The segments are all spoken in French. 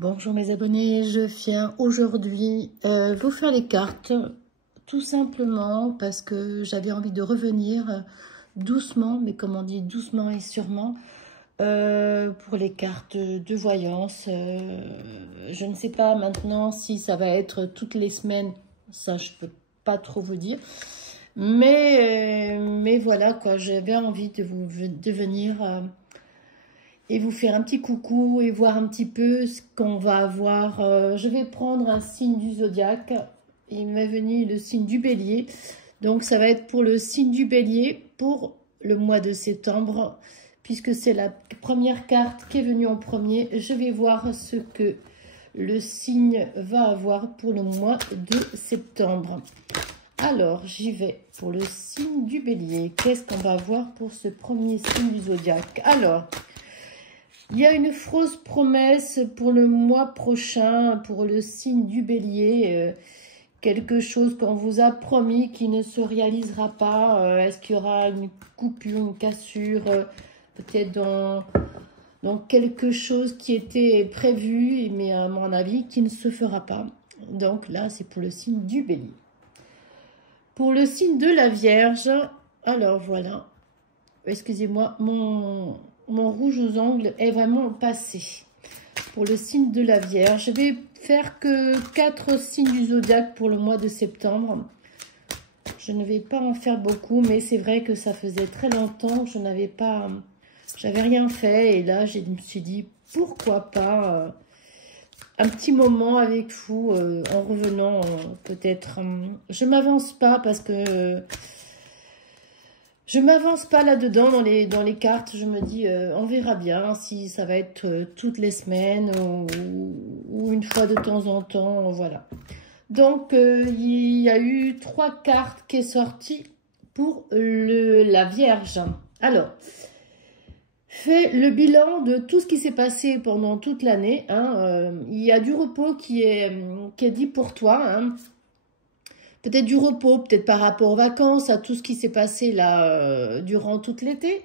Bonjour mes abonnés, je viens aujourd'hui vous faire les cartes tout simplement parce que j'avais envie de revenir doucement, mais comme on dit doucement et sûrement, pour les cartes de voyance. Je ne sais pas maintenant si ça va être toutes les semaines, ça je peux pas trop vous dire. Mais voilà quoi, j'avais envie de venir et vous faire un petit coucou et voir un petit peu ce qu'on va avoir. Je vais prendre un signe du zodiaque. Il m'est venu le signe du bélier. Donc ça va être pour le signe du bélier pour le mois de septembre. Puisque c'est la première carte qui est venue en premier. Je vais voir ce que le signe va avoir pour le mois de septembre. Alors, j'y vais pour le signe du bélier. Qu'est-ce qu'on va voir pour ce premier signe du zodiaque? Alors, il y a une fausse promesse pour le mois prochain, pour le signe du bélier. Quelque chose qu'on vous a promis qui ne se réalisera pas. Est-ce qu'il y aura une coupure, une cassure, peut-être dans quelque chose qui était prévu, mais à mon avis, qui ne se fera pas. Donc là, c'est pour le signe du bélier. Pour le signe de la Vierge, alors voilà. Excusez-moi, mon rouge aux ongles est vraiment passé. Pour le signe de la Vierge, je vais faire que 4 signes du zodiaque pour le mois de septembre. Je ne vais pas en faire beaucoup, mais c'est vrai que ça faisait très longtemps que j'avais rien fait. Et là, je me suis dit, pourquoi pas un petit moment avec vous en revenant peut-être. Je m'avance pas parce que... Je m'avance pas là-dedans dans les cartes. Je me dis, on verra bien si ça va être toutes les semaines ou une fois de temps en temps. Voilà. Donc, il y a eu 3 cartes qui sont sorties pour la Vierge. Alors, fais le bilan de tout ce qui s'est passé pendant toute l'année. Hein. Il y a du repos qui est dit pour toi. Hein. Peut-être du repos, peut-être par rapport aux vacances, à tout ce qui s'est passé là durant tout l'été.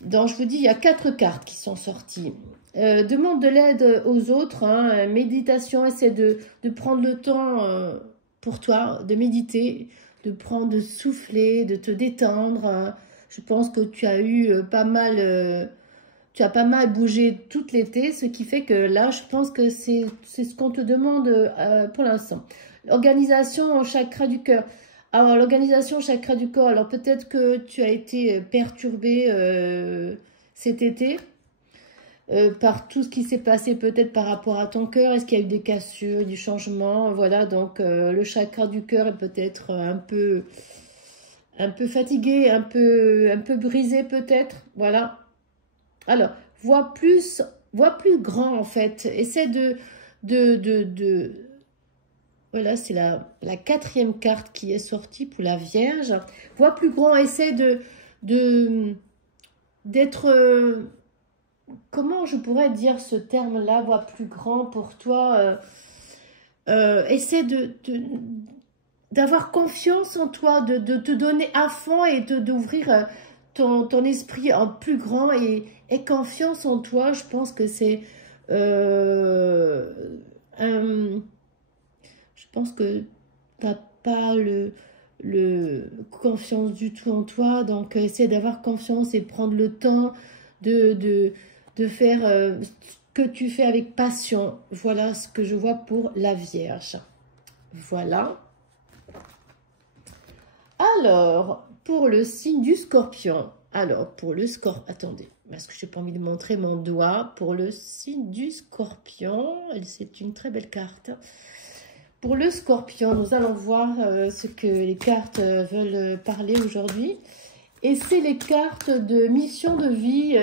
Donc, je vous dis, il y a 4 cartes qui sont sorties. Demande de l'aide aux autres. Hein, méditation, essaie de prendre le temps pour toi, de méditer, de souffler, de te détendre. Je pense que tu as eu pas mal... tu as pas mal bougé tout l'été, ce qui fait que là, je pense que c'est ce qu'on te demande pour l'instant. Organisation au chakra du cœur. Alors, l'organisation au chakra du corps, alors peut-être que tu as été perturbé cet été par tout ce qui s'est passé peut-être par rapport à ton cœur. Est-ce qu'il y a eu des cassures, du changement? Voilà, donc le chakra du cœur est peut-être un peu fatigué, un peu brisé peut-être. Voilà. Alors, vois plus grand en fait. Essaie voilà, c'est la 4e carte qui est sortie pour la Vierge. Vois plus grand, essaie d'être... comment je pourrais dire ce terme-là, vois plus grand pour toi. Essaie d'avoir confiance en toi, de te donner à fond et d'ouvrir ton esprit en plus grand et confiance en toi. Je pense que c'est je pense que tu n'as pas le confiance du tout en toi. Donc, essaie d'avoir confiance et prendre le temps de faire ce que tu fais avec passion. Voilà ce que je vois pour la Vierge. Voilà. Alors, pour le signe du Scorpion. Alors, pour le Scorpion... Attendez, parce que je n'ai pas envie de montrer mon doigt. Pour le signe du Scorpion, c'est une très belle carte. Pour le Scorpion, nous allons voir ce que les cartes veulent parler aujourd'hui. Et c'est les cartes de mission de vie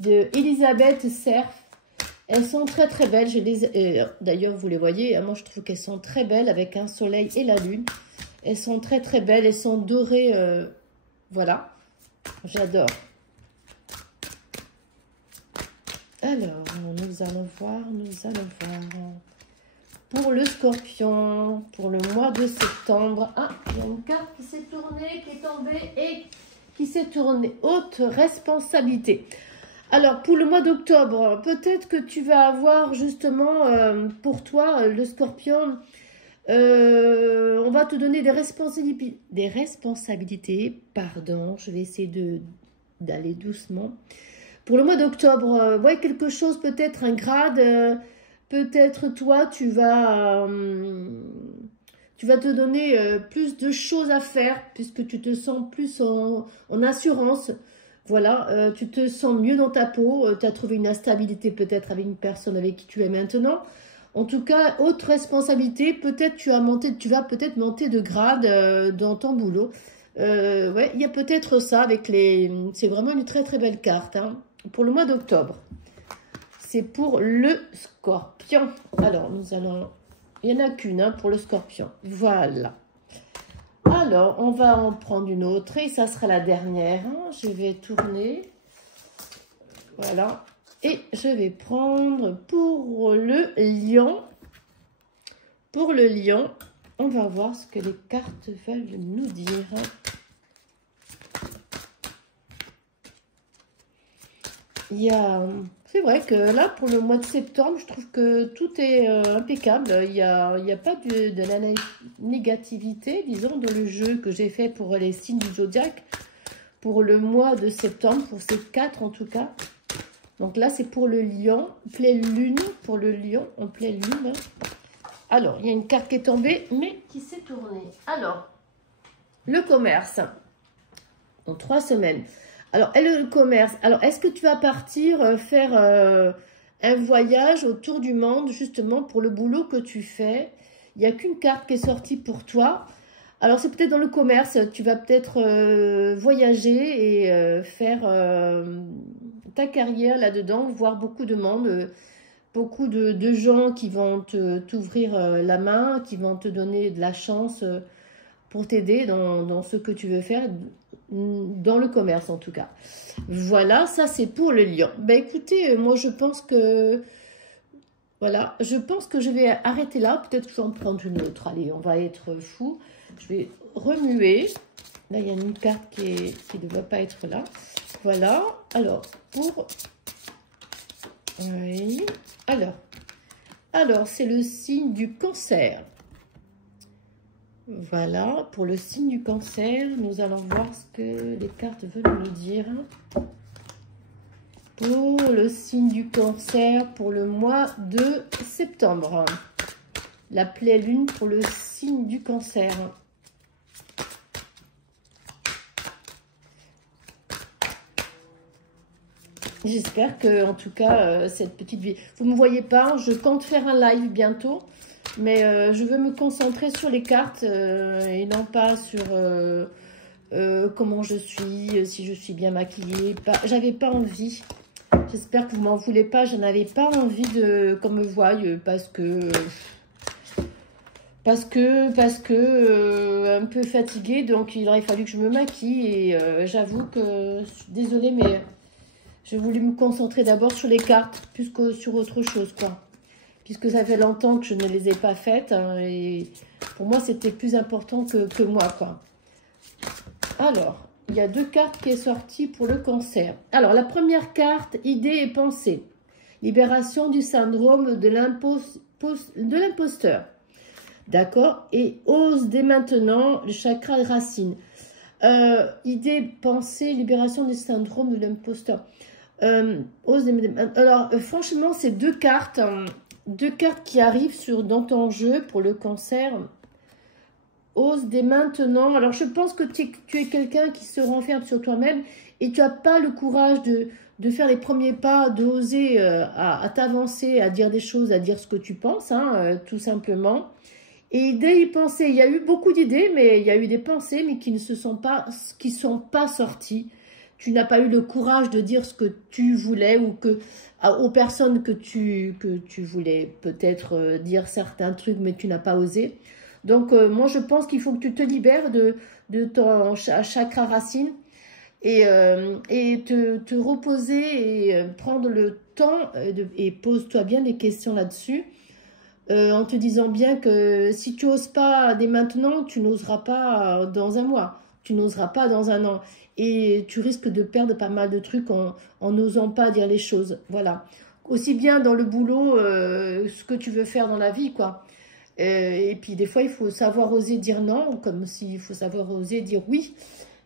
de Elisabeth Serf. Elles sont très très belles. D'ailleurs, vous les voyez, moi je trouve qu'elles sont très belles avec un soleil et la lune. Elles sont très très belles. Elles sont dorées. Voilà. J'adore. Alors, nous allons voir. Pour le Scorpion, pour le mois de septembre. Ah, il y a une carte qui s'est tournée, qui est tombée et qui s'est tournée. Haute responsabilité. Alors, pour le mois d'octobre, peut-être que tu vas avoir justement pour toi, le scorpion, on va te donner des responsabilités, pardon, je vais essayer d'aller doucement. Pour le mois d'octobre, ouais, quelque chose, peut-être un grade, peut-être toi, tu vas te donner plus de choses à faire puisque tu te sens plus en assurance. Voilà, tu te sens mieux dans ta peau, tu as trouvé une stabilité peut-être avec une personne avec qui tu es maintenant. En tout cas, autre responsabilité, peut-être tu vas peut-être monter de grade dans ton boulot. Ouais, il y a peut-être ça avec les... C'est vraiment une très très belle carte hein, pour le mois d'octobre. C'est pour le scorpion. Alors, il n'y en a qu'une hein, pour le scorpion. Voilà. Alors, on va en prendre une autre et ça sera la dernière. Hein. Je vais tourner. Voilà. Et je vais prendre pour le lion. Pour le lion, on va voir ce que les cartes veulent nous dire. C'est vrai que là, pour le mois de septembre, je trouve que tout est impeccable. Il n'y a pas de la négativité, disons, dans le jeu que j'ai fait pour les signes du zodiaque. Pour le mois de septembre, pour ces 4 en tout cas. Donc là, c'est pour le lion, pleine lune, pour le lion en pleine lune. Alors, il y a une carte qui est tombée, mais qui s'est tournée. Alors, le commerce, en 3 semaines. Alors, le commerce, alors est-ce que tu vas partir faire un voyage autour du monde, justement, pour le boulot que tu fais? Il n'y a qu'une carte qui est sortie pour toi. Alors, c'est peut-être dans le commerce, tu vas peut-être voyager et faire ta carrière là-dedans, voir beaucoup de monde, beaucoup de gens qui vont t'ouvrir la main, qui vont te donner de la chance pour t'aider dans ce que tu veux faire, dans le commerce en tout cas. Voilà, ça c'est pour le lion. Ben écoutez, moi je pense que... Voilà, je pense que je vais arrêter là. Peut-être que je vais en prendre une autre. Allez, on va être fou. Je vais remuer. Là, il y a une carte qui ne doit pas être là. Voilà. Alors, pour... Oui. Alors c'est le signe du cancer. Voilà, pour le signe du cancer, nous allons voir ce que les cartes veulent nous dire. Pour le signe du cancer, pour le mois de septembre. La pleine lune pour le signe du cancer. J'espère que, en tout cas, cette petite vie... Vous ne me voyez pas, je compte faire un live bientôt. Mais je veux me concentrer sur les cartes et non pas sur comment je suis, si je suis bien maquillée. J'avais pas envie. J'espère que vous m'en voulez pas. Je n'avais pas envie qu'on me voie parce que un peu fatiguée. Donc il aurait fallu que je me maquille et j'avoue que désolée, mais j'ai voulu me concentrer d'abord sur les cartes plus que sur autre chose, quoi. Puisque ça fait longtemps que je ne les ai pas faites. Hein, et pour moi, c'était plus important que moi, quoi. Alors, il y a 2 cartes qui sont sorties pour le cancer. Alors, la première carte, idée et pensée. Libération du syndrome de l'imposteur. D'accord? Et ose dès maintenant le chakra de racine. Idée, pensée, libération du syndrome de l'imposteur. Alors, franchement, ces 2 cartes... 2 cartes qui arrivent dans ton jeu pour le cancer. Ose dès maintenant. Alors, je pense que tu es quelqu'un qui se renferme sur toi-même et tu n'as pas le courage de faire les premiers pas, d'oser à t'avancer, à dire des choses, à dire ce que tu penses, hein, tout simplement. Et dès y penser, il y a eu beaucoup d'idées, mais il y a eu des pensées, mais qui ne sont pas sorties. Tu n'as pas eu le courage de dire ce que tu voulais ou aux personnes que tu voulais peut-être dire certains trucs, mais tu n'as pas osé. Donc, moi, je pense qu'il faut que tu te libères de ton chakra racine et te reposer et prendre le temps et pose-toi bien des questions là-dessus en te disant bien que si tu n'oses pas dès maintenant, tu n'oseras pas dans un mois, tu n'oseras pas dans un an. et tu risques de perdre pas mal de trucs en n'osant pas dire les choses. Voilà. Aussi bien dans le boulot, ce que tu veux faire dans la vie, quoi. Et puis des fois, il faut savoir oser dire non, comme s'il faut savoir oser dire oui.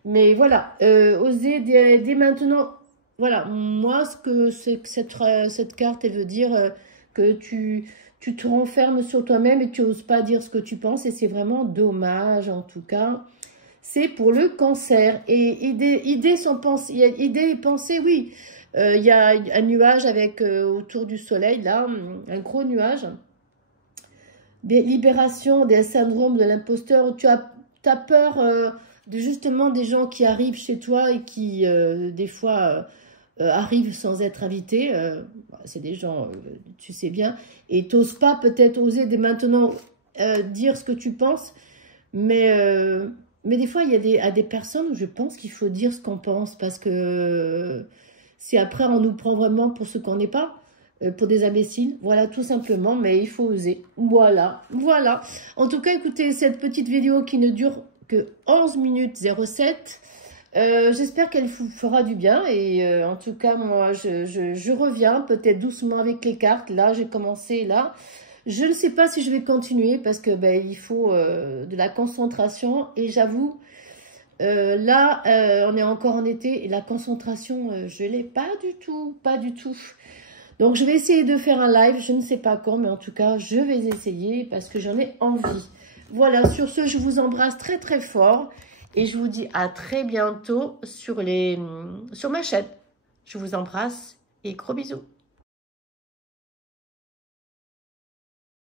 Mais voilà, oser dès maintenant. Voilà, moi, ce que cette carte, elle veut dire que tu te renfermes sur toi-même et tu n'oses pas dire ce que tu penses. Et c'est vraiment dommage, en tout cas. C'est pour le cancer. Et idées sans pensée, il y a idées et pensées, oui. Il y a un nuage avec autour du soleil, là, un gros nuage. Des libérations, des syndromes de l'imposteur, où tu as peur de justement des gens qui arrivent chez toi et qui, des fois, arrivent sans être invités. C'est des gens, tu sais bien, et tu n'oses pas peut-être oser dès maintenant dire ce que tu penses, mais des fois, il y a des personnes où je pense qu'il faut dire ce qu'on pense, parce que c'est après, on nous prend vraiment pour ce qu'on n'est pas. Pour des imbéciles, voilà, tout simplement, mais il faut oser, voilà, voilà. En tout cas, écoutez, cette petite vidéo qui ne dure que 11 minutes 07, j'espère qu'elle vous fera du bien, et en tout cas, moi, je reviens, peut-être doucement avec les cartes, là, j'ai commencé, là, je ne sais pas si je vais continuer, parce que, ben, il faut de la concentration, et j'avoue, là, on est encore en été, et la concentration, je ne l'ai pas du tout, pas du tout. Donc, je vais essayer de faire un live. Je ne sais pas quand, mais en tout cas, je vais essayer parce que j'en ai envie. Voilà, sur ce, je vous embrasse très, très fort. Et je vous dis à très bientôt sur ma chaîne. Je vous embrasse et gros bisous.